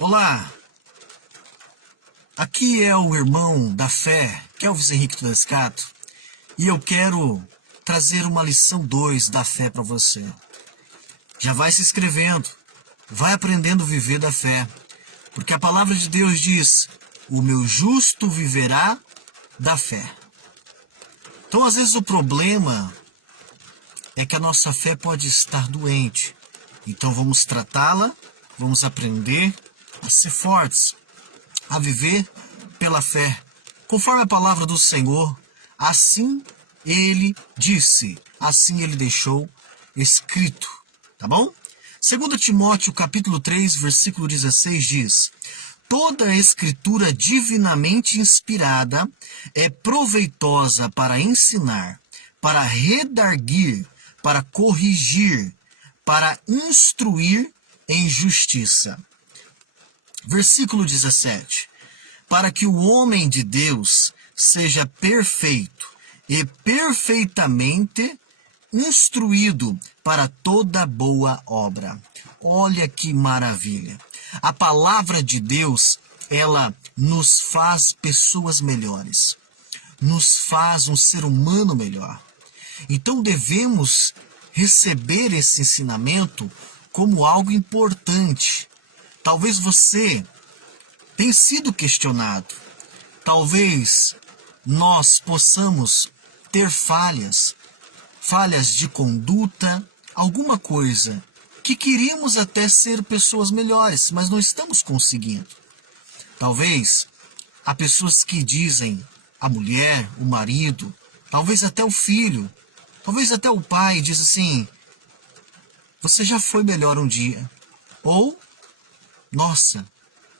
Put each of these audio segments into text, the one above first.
Olá, aqui é o irmão da fé, Kelvis Henrique Tedescato, e eu quero trazer uma lição 2 da fé para você. Já vai se inscrevendo, vai aprendendo a viver da fé, porque a palavra de Deus diz, o meu justo viverá da fé. Então, às vezes o problema é que a nossa fé pode estar doente, então vamos tratá-la, vamos aprender a ser fortes, a viver pela fé, conforme a palavra do Senhor. Assim ele disse, assim ele deixou escrito, tá bom? 2 Timóteo capítulo 3, versículo 16 diz, toda a escritura divinamente inspirada é proveitosa para ensinar, para redarguir, para corrigir, para instruir em justiça. Versículo 17. Para que o homem de Deus seja perfeito e perfeitamente instruído para toda boa obra. Olha que maravilha. A palavra de Deus, ela nos faz pessoas melhores. Nos faz um ser humano melhor. Então devemos receber esse ensinamento como algo importante. Talvez você tenha sido questionado. Talvez nós possamos ter falhas de conduta, alguma coisa que queríamos até ser pessoas melhores, mas não estamos conseguindo. Talvez há pessoas que dizem, a mulher, o marido, talvez até o filho, talvez até o pai diz assim, você já foi melhor um dia. Ou, nossa,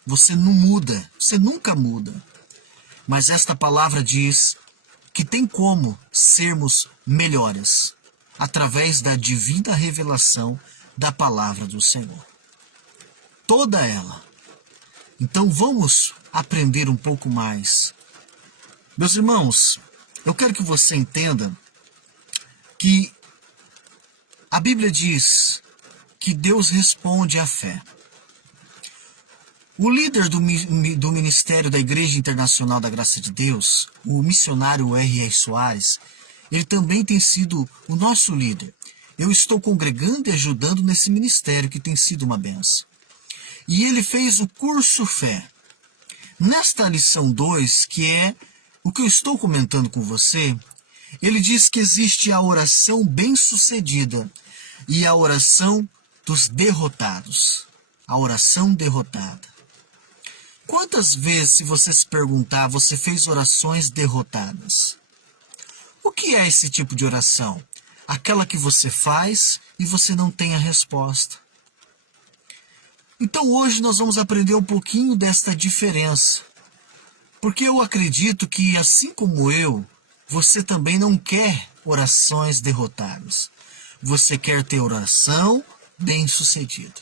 você não muda, você nunca muda. Mas esta palavra diz que tem como sermos melhores através da divina revelação da palavra do Senhor. Toda ela. Então vamos aprender um pouco mais. Meus irmãos, eu quero que você entenda que a Bíblia diz que Deus responde à fé. O líder do Ministério da Igreja Internacional da Graça de Deus, o missionário R.R. Soares, ele também tem sido o nosso líder. Eu estou congregando e ajudando nesse ministério que tem sido uma benção. E ele fez o curso Fé. Nesta lição 2, que é o que eu estou comentando com você, ele diz que existe a oração bem-sucedida e a oração dos derrotados. A oração derrotada. Quantas vezes, se você se perguntar, você fez orações derrotadas? O que é esse tipo de oração? Aquela que você faz e você não tem a resposta. Então hoje nós vamos aprender um pouquinho desta diferença. Porque eu acredito que, assim como eu, você também não quer orações derrotadas. Você quer ter oração bem-sucedida.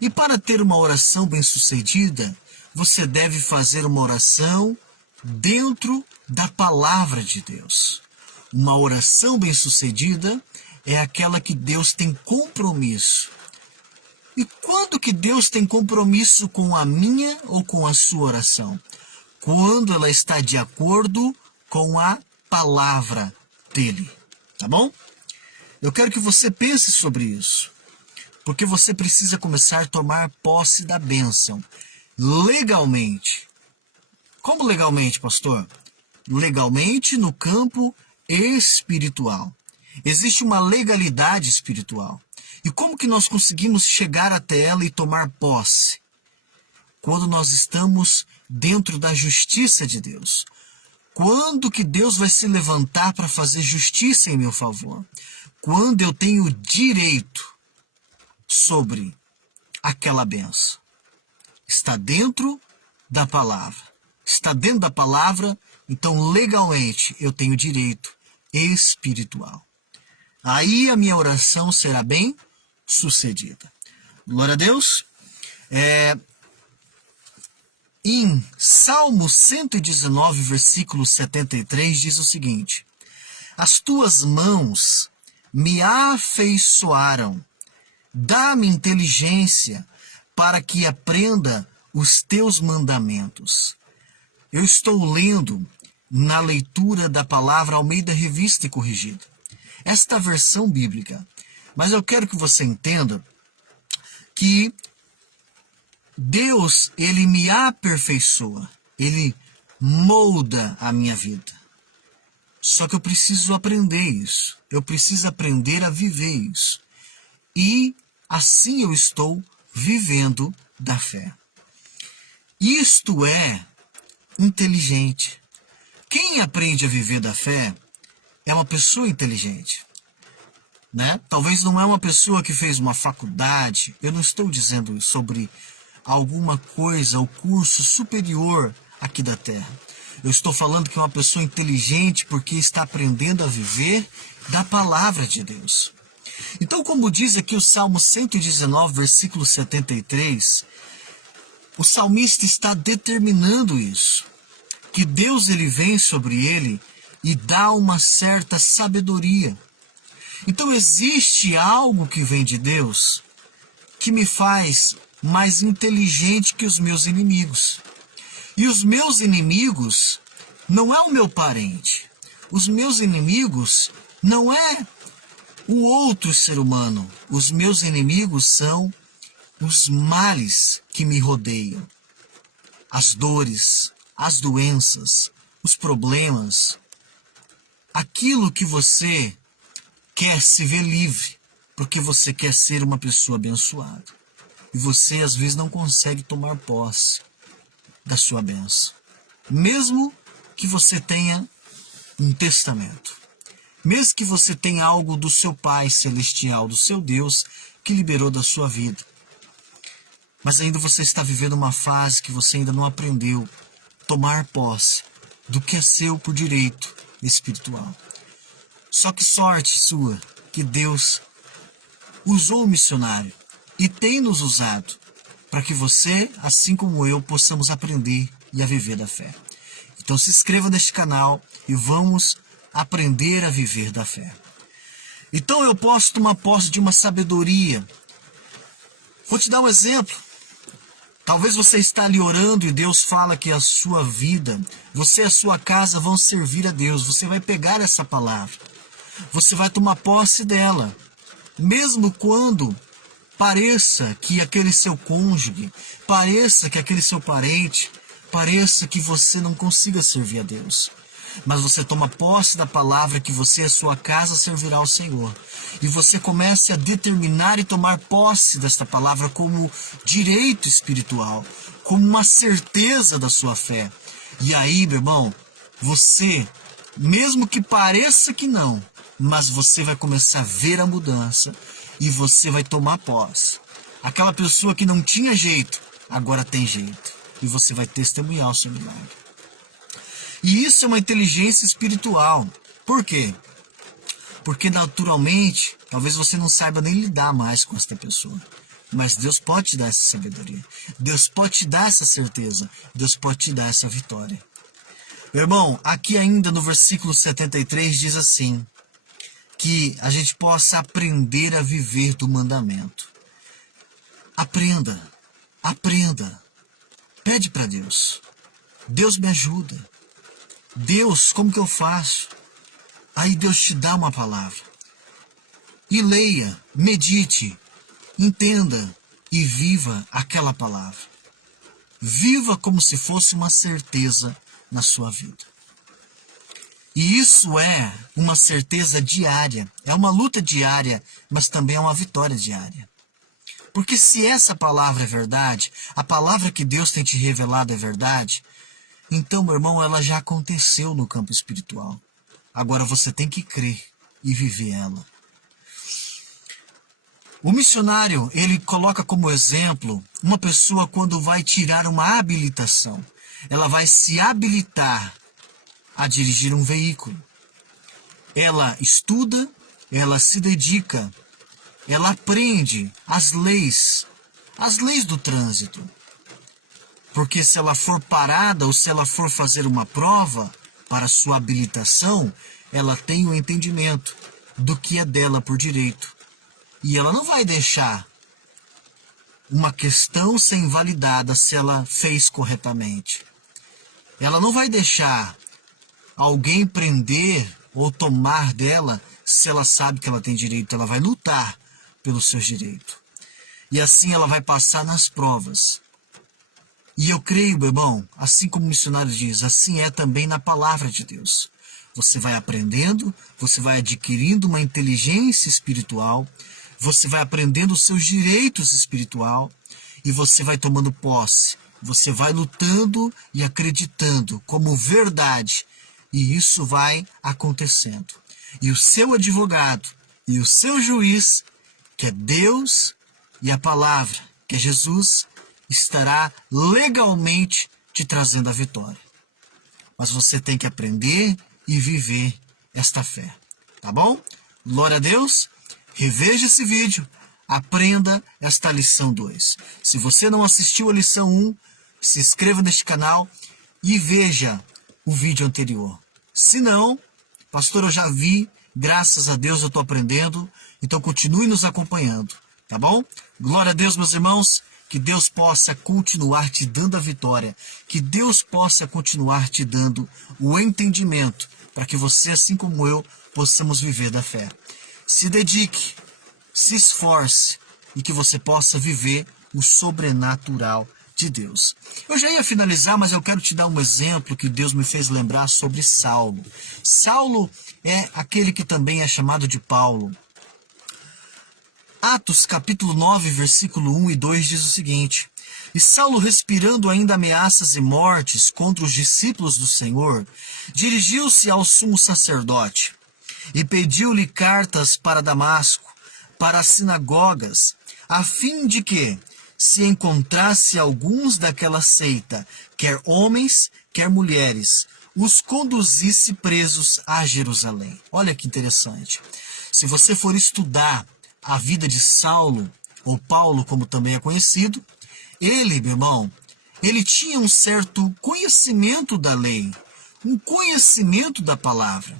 E para ter uma oração bem-sucedida, você deve fazer uma oração dentro da palavra de Deus. Uma oração bem-sucedida é aquela que Deus tem compromisso. E quando que Deus tem compromisso com a minha ou com a sua oração? Quando ela está de acordo com a palavra dele. Tá bom? Eu quero que você pense sobre isso. Porque você precisa começar a tomar posse da bênção. Legalmente. Como legalmente, pastor? Legalmente no campo espiritual. Existe uma legalidade espiritual. E como que nós conseguimos chegar até ela e tomar posse? Quando nós estamos dentro da justiça de Deus. Quando que Deus vai se levantar para fazer justiça em meu favor? Quando eu tenho direito sobre aquela bênção. Está dentro da palavra. Está dentro da palavra, então legalmente eu tenho direito espiritual. Aí a minha oração será bem sucedida. Glória a Deus. Em Salmo 119, versículo 73, diz o seguinte: as tuas mãos me afeiçoaram, dá-me inteligência para que aprenda os teus mandamentos. Eu estou lendo na leitura da palavra Almeida Revista e Corrigida. Esta versão bíblica. Mas eu quero que você entenda que Deus, Ele me aperfeiçoa. Ele molda a minha vida. Só que eu preciso aprender isso. Eu preciso aprender a viver isso. E assim eu estou vivendo da fé. Isto é inteligente. Quem aprende a viver da fé é uma pessoa inteligente. Né? Talvez não é uma pessoa que fez uma faculdade. Eu não estou dizendo sobre alguma coisa, o curso superior aqui da Terra. Eu estou falando que é uma pessoa inteligente porque está aprendendo a viver da palavra de Deus. Então, como diz aqui o Salmo 119, versículo 73, o salmista está determinando isso, que Deus ele vem sobre ele e dá uma certa sabedoria. Então existe algo que vem de Deus que me faz mais inteligente que os meus inimigos. E os meus inimigos não é o meu parente. Os meus inimigos não é o outro ser humano. Os meus inimigos são os males que me rodeiam. As dores, as doenças, os problemas. Aquilo que você quer se ver livre, porque você quer ser uma pessoa abençoada. E você às vezes não consegue tomar posse da sua bênção. Mesmo que você tenha um testamento. Mesmo que você tenha algo do seu Pai Celestial, do seu Deus, que liberou da sua vida. Mas ainda você está vivendo uma fase que você ainda não aprendeu a tomar posse do que é seu por direito espiritual. Só que sorte sua que Deus usou o missionário e tem nos usado para que você, assim como eu, possamos aprender e a viver da fé. Então se inscreva neste canal e vamos aprender a viver da fé. Então eu posso tomar posse de uma sabedoria. Vou te dar um exemplo. Talvez você está ali orando e Deus fala que a sua vida, você e a sua casa vão servir a Deus. Você vai pegar essa palavra. Você vai tomar posse dela. Mesmo quando pareça que aquele seu cônjuge, pareça que aquele seu parente, pareça que você não consiga servir a Deus. Mas você toma posse da palavra que você e a sua casa servirá ao Senhor. E você comece a determinar e tomar posse desta palavra como direito espiritual, como uma certeza da sua fé. E aí, meu irmão, você, mesmo que pareça que não, mas você vai começar a ver a mudança e você vai tomar posse. Aquela pessoa que não tinha jeito, agora tem jeito. E você vai testemunhar o seu milagre. E isso é uma inteligência espiritual. Por quê? Porque naturalmente, talvez você não saiba nem lidar mais com esta pessoa. Mas Deus pode te dar essa sabedoria. Deus pode te dar essa certeza. Deus pode te dar essa vitória. Meu irmão, aqui ainda no versículo 73 diz assim, que a gente possa aprender a viver do mandamento. Aprenda, aprenda. Pede para Deus. Deus me ajuda. Deus, como que eu faço? Aí Deus te dá uma palavra. E leia, medite, entenda e viva aquela palavra. Viva como se fosse uma certeza na sua vida. E isso é uma certeza diária, é uma luta diária, mas também é uma vitória diária. Porque se essa palavra é verdade, a palavra que Deus tem te revelado é verdade, então, meu irmão, ela já aconteceu no campo espiritual. Agora você tem que crer e viver ela. O missionário, ele coloca como exemplo uma pessoa quando vai tirar uma habilitação. Ela vai se habilitar a dirigir um veículo. Ela estuda, ela se dedica, ela aprende as leis do trânsito. Porque se ela for parada ou se ela for fazer uma prova para sua habilitação, ela tem o entendimento do que é dela por direito. E ela não vai deixar uma questão ser invalidada se ela fez corretamente. Ela não vai deixar alguém prender ou tomar dela se ela sabe que ela tem direito. Ela vai lutar pelos seus direitos. E assim ela vai passar nas provas. E eu creio, meu irmão, assim como o missionário diz, assim é também na palavra de Deus. Você vai aprendendo, você vai adquirindo uma inteligência espiritual, você vai aprendendo os seus direitos espiritual e você vai tomando posse. Você vai lutando e acreditando como verdade. E isso vai acontecendo. E o seu advogado e o seu juiz, que é Deus, e a palavra, que é Jesus, estará legalmente te trazendo a vitória. Mas você tem que aprender e viver esta fé. Tá bom? Glória a Deus. Reveja esse vídeo. Aprenda esta lição 2. Se você não assistiu a lição 1, se inscreva neste canal e veja o vídeo anterior. Se não, pastor, eu já vi, graças a Deus eu estou aprendendo, então continue nos acompanhando, tá bom? Glória a Deus, meus irmãos, que Deus possa continuar te dando a vitória, que Deus possa continuar te dando o entendimento, para que você, assim como eu, possamos viver da fé. Se dedique, se esforce e que você possa viver o sobrenatural de Deus. Eu já ia finalizar, mas eu quero te dar um exemplo que Deus me fez lembrar sobre Saulo. Saulo é aquele que também é chamado de Paulo. Atos capítulo 9, versículo 1 e 2 diz o seguinte: E Saulo, respirando ainda ameaças e mortes contra os discípulos do Senhor, dirigiu-se ao sumo sacerdote e pediu-lhe cartas para Damasco, para as sinagogas, a fim de que, se encontrasse alguns daquela seita, quer homens, quer mulheres, os conduzisse presos a Jerusalém. Olha que interessante. Se você for estudar a vida de Saulo, ou Paulo, como também é conhecido, ele, meu irmão, ele tinha um certo conhecimento da lei, um conhecimento da palavra,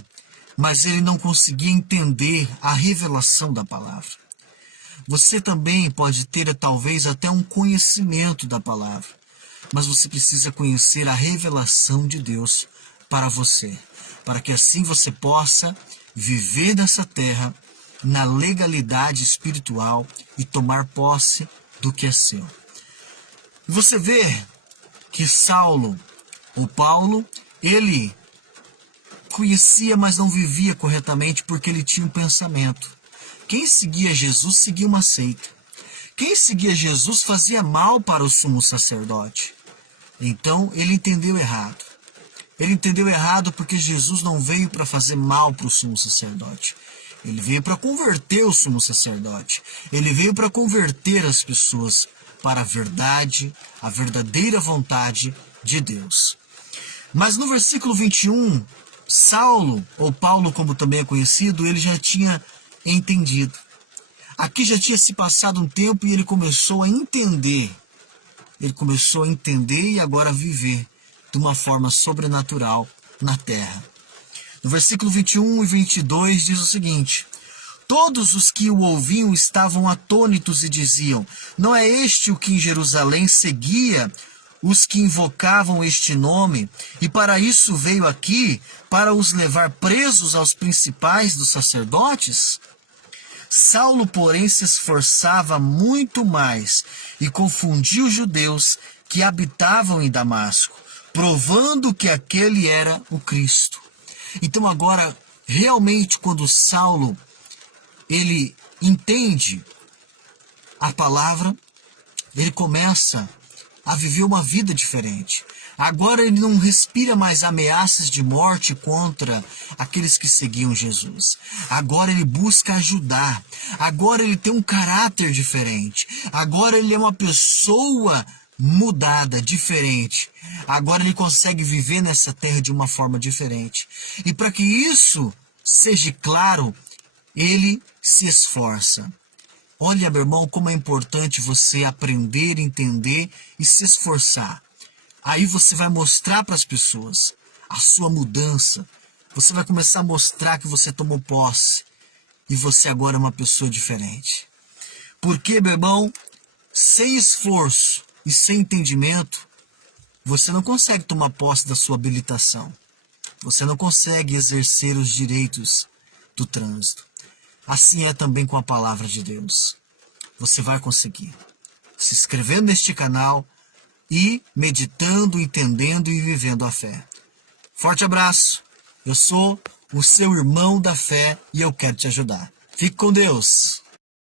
mas ele não conseguia entender a revelação da palavra. Você também pode ter talvez até um conhecimento da palavra, mas você precisa conhecer a revelação de Deus para você, para que assim você possa viver nessa terra na legalidade espiritual e tomar posse do que é seu. Você vê que Saulo, ou Paulo, ele conhecia, mas não vivia corretamente porque ele tinha um pensamento. Quem seguia Jesus seguia uma seita. Quem seguia Jesus fazia mal para o sumo sacerdote. Então ele entendeu errado. Ele entendeu errado porque Jesus não veio para fazer mal para o sumo sacerdote. Ele veio para converter o sumo sacerdote. Ele veio para converter as pessoas para a verdade, a verdadeira vontade de Deus. Mas no versículo 21, Saulo, ou Paulo como também é conhecido, ele já tinha entendido. Aqui já tinha se passado um tempo e ele começou a entender. Ele começou a entender e agora a viver de uma forma sobrenatural na terra. No versículo 21 e 22 diz o seguinte: Todos os que o ouviam estavam atônitos e diziam: Não é este o que em Jerusalém seguia os que invocavam este nome, e para isso veio aqui, para os levar presos aos principais dos sacerdotes? Saulo, porém, se esforçava muito mais e confundia os judeus que habitavam em Damasco, provando que aquele era o Cristo. Então agora, realmente, quando Saulo ele entende a palavra, ele começa a viver uma vida diferente. Agora ele não respira mais ameaças de morte contra aqueles que seguiam Jesus. Agora ele busca ajudar. Agora ele tem um caráter diferente. Agora ele é uma pessoa mudada, diferente. Agora ele consegue viver nessa terra de uma forma diferente. E para que isso seja claro, ele se esforça. Olha, meu irmão, como é importante você aprender, entender e se esforçar. Aí você vai mostrar para as pessoas a sua mudança. Você vai começar a mostrar que você tomou posse. E você agora é uma pessoa diferente. Porque, meu irmão, sem esforço e sem entendimento, você não consegue tomar posse da sua habilitação. Você não consegue exercer os direitos do trânsito. Assim é também com a palavra de Deus. Você vai conseguir. Se inscrevendo neste canal e meditando, entendendo e vivendo a fé. Forte abraço. Eu sou o seu irmão da fé e eu quero te ajudar. Fique com Deus.